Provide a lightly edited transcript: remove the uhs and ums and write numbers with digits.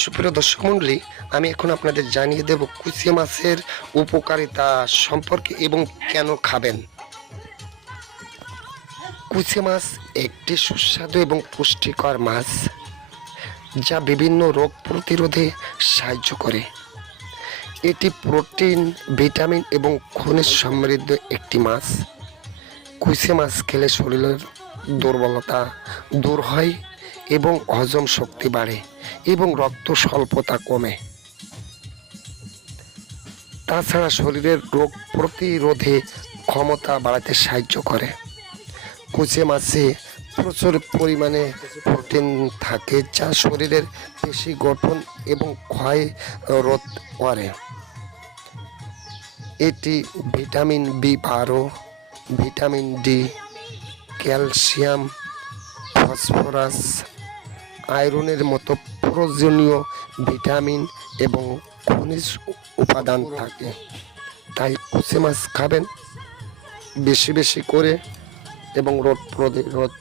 সুপ্রিয় দর্শক মণ্ডলী, আমি এখন আপনাদের জানিয়ে দেব কুচে মাছের উপকারিতা সম্পর্কে এবং কেন খাবেন। কুচে মাছ একটি সুস্বাদু এবং পুষ্টিকর মাছ, যা বিভিন্ন রোগ প্রতিরোধে সাহায্য করে। এটি প্রোটিন, ভিটামিন এবং খনিজ সমৃদ্ধ একটি মাছ। কুচে মাছ খেলে শরীরের দুর্বলতা দূর হয় এবং হজম শক্তি বাড়ে এবং রক্ত স্বল্পতা কমে। তাছাড়া শরীরের রোগ প্রতিরোধে ক্ষমতা বাড়াতে সাহায্য করে। কুচে মাছে প্রচুর পরিমাণে প্রোটিন থাকে, যা শরীরের পেশি গঠন এবং ক্ষয় রোধ করে। এটি ভিটামিন বি12, ভিটামিন ডি, ক্যালসিয়াম, ফসফরাস, আয়রনের মতো প্রয়োজনীয় ভিটামিন এবং খনিজ উপাদান থাকে। তাই কুচে মাছ খাবেন বেশি বেশি করে এবং রোগ প্রতিরোধ